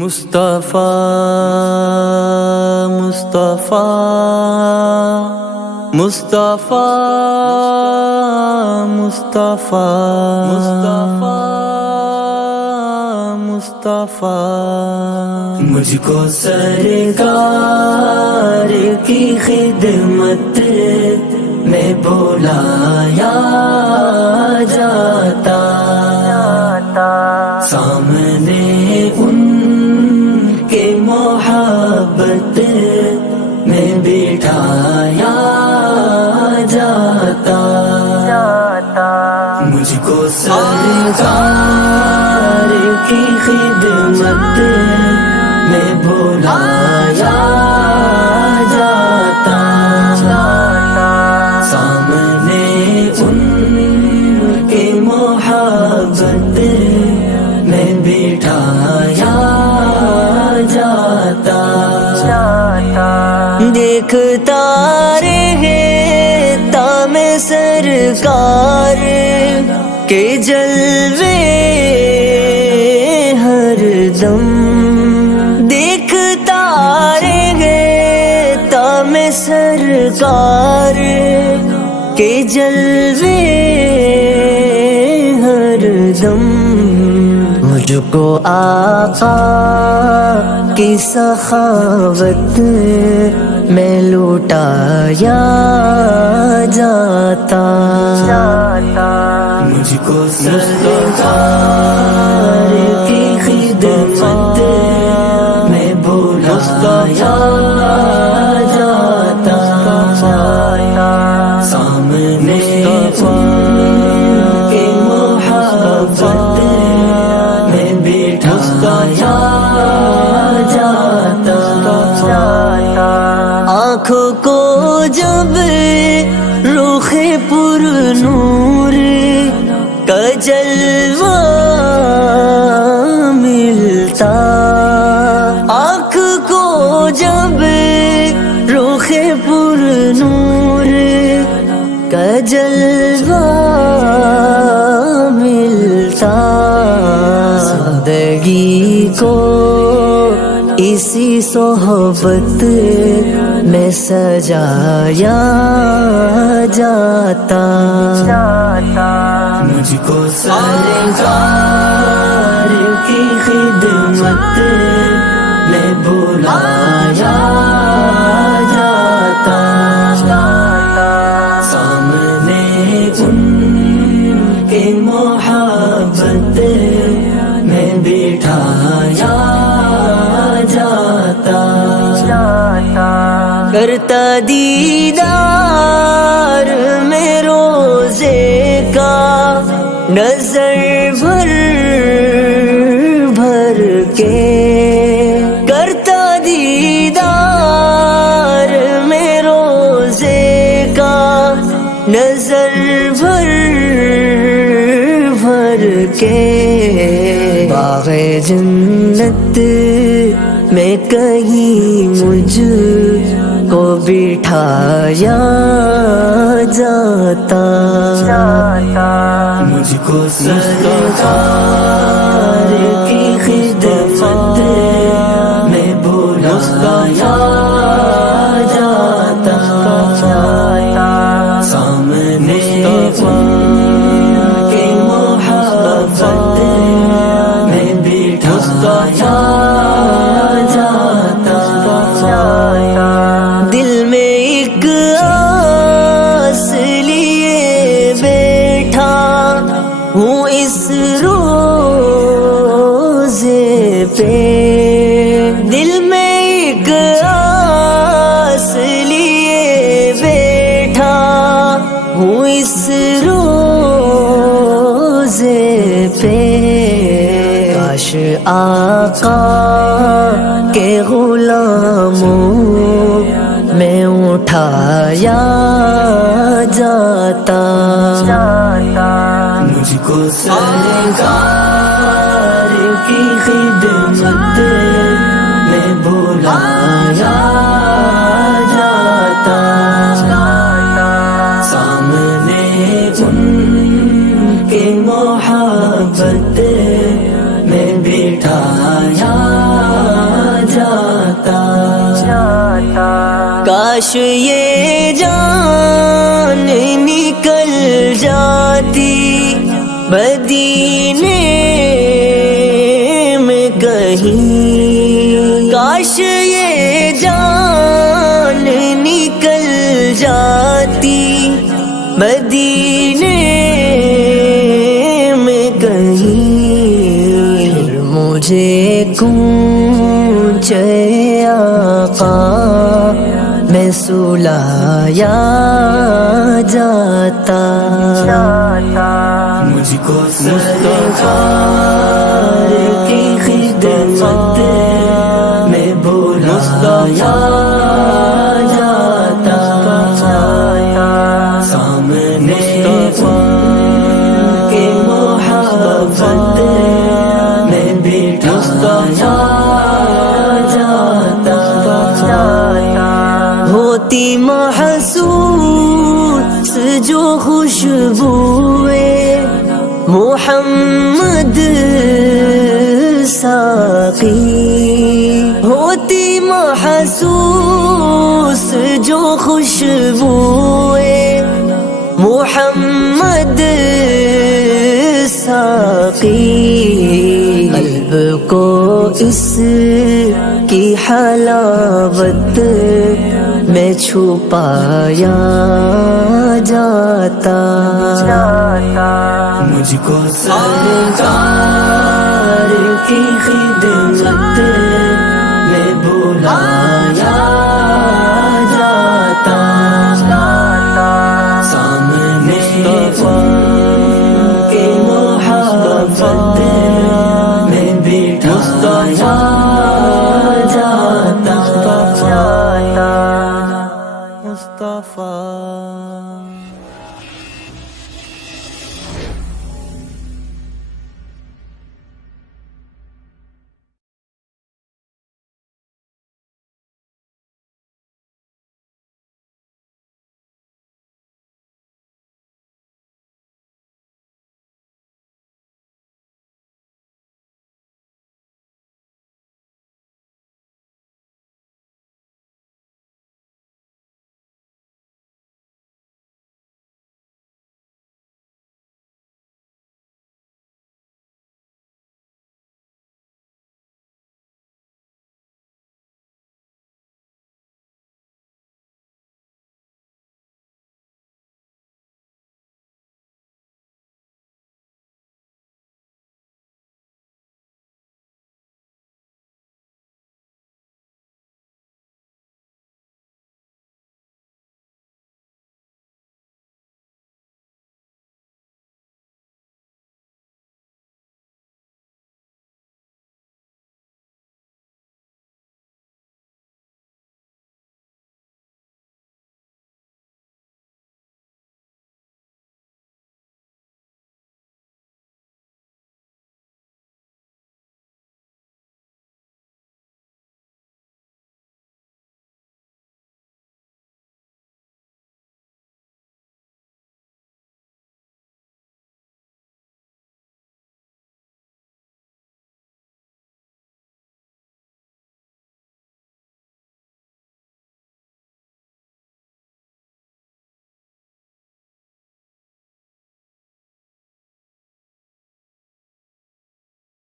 مصطفیٰ مصطفیٰ مصطفیٰ مصطفیٰ مصطفیٰ مصطفیٰ مجھ کو سرکار کی خدمت میں بلایا جاتا، سامنے ان کے محبت میں بٹھایا جاتا، مجھ کو سرکار کی خدمت میں بلایا جاتا، سامنے ان کے محبت میں بٹھایا جاتا، دیکھتا رہے تام سرکار کے جلوے ہر دم، دیکھتا رہے تام سرکار کے جلوے ہر دم، مجھ کو آقا کی سخاوت میں لوٹایا جاتا، مجھ کو سرکار کی خدمت میں بلایا جاتا، سامنے کے محبت میں بٹھایا جاتا، آنکھوں کو جب رخ پر نور کا جلوہ ملتا، آنکھ کو جب رخ پر نور کا جلوہ ملتا، زندگی کو اسی صحبت میں سجایا جاتا، مجھ کو سرکار کی خدمت میں بلایا جاتا، سامنے ان کے محبت میں بٹھایا جاتا، کرتا دیدار میں روزے کا نظر بھر بھر کے، کرتا دیدار میں روزے کا نظر بھر بھر کے، باغ جنت میں کہیں مجھ کو بٹھایا جاتا، مجھ کو سرکار کی خدمت میں بلایا جاتا، سامنے کے محبت میں بٹھایا جاتا، دل میں ایک آس لیے بیٹھا ہوں اس روزے پہ، دل میں ایک آس لیے بیٹھا ہوں اس روزے پہ، کاش آقا کے غلاموں میں اٹھایا جاتا، مجھ کو سرکار کی خدمت میں بلایا جاتا، سامنے ان کے محبت میں بٹھایا کاش یہ جان نکل جاتی مدینے میں کہیں، کاش یہ جان نکل جاتی مدینے میں کہیں، مجھے کوچے آقا میں سلایا جاتا، مجھ کو سرکار کی خدمت میں بلایا جاتا، سامنے کے محبت میں بٹھایا جاتا، ہوتی محسوس جو خوشبوئے محمد ساقی، ہوتی محسوس جو خوشبوئے محمد ساقی، قلب کو اس کی حلاوت میں چھپایا جاتا، مجھ کو سرکار کی خدمت میں بلایا جاتا، سامنے کے محبت میں بٹھایا جاتا، مصطفیٰ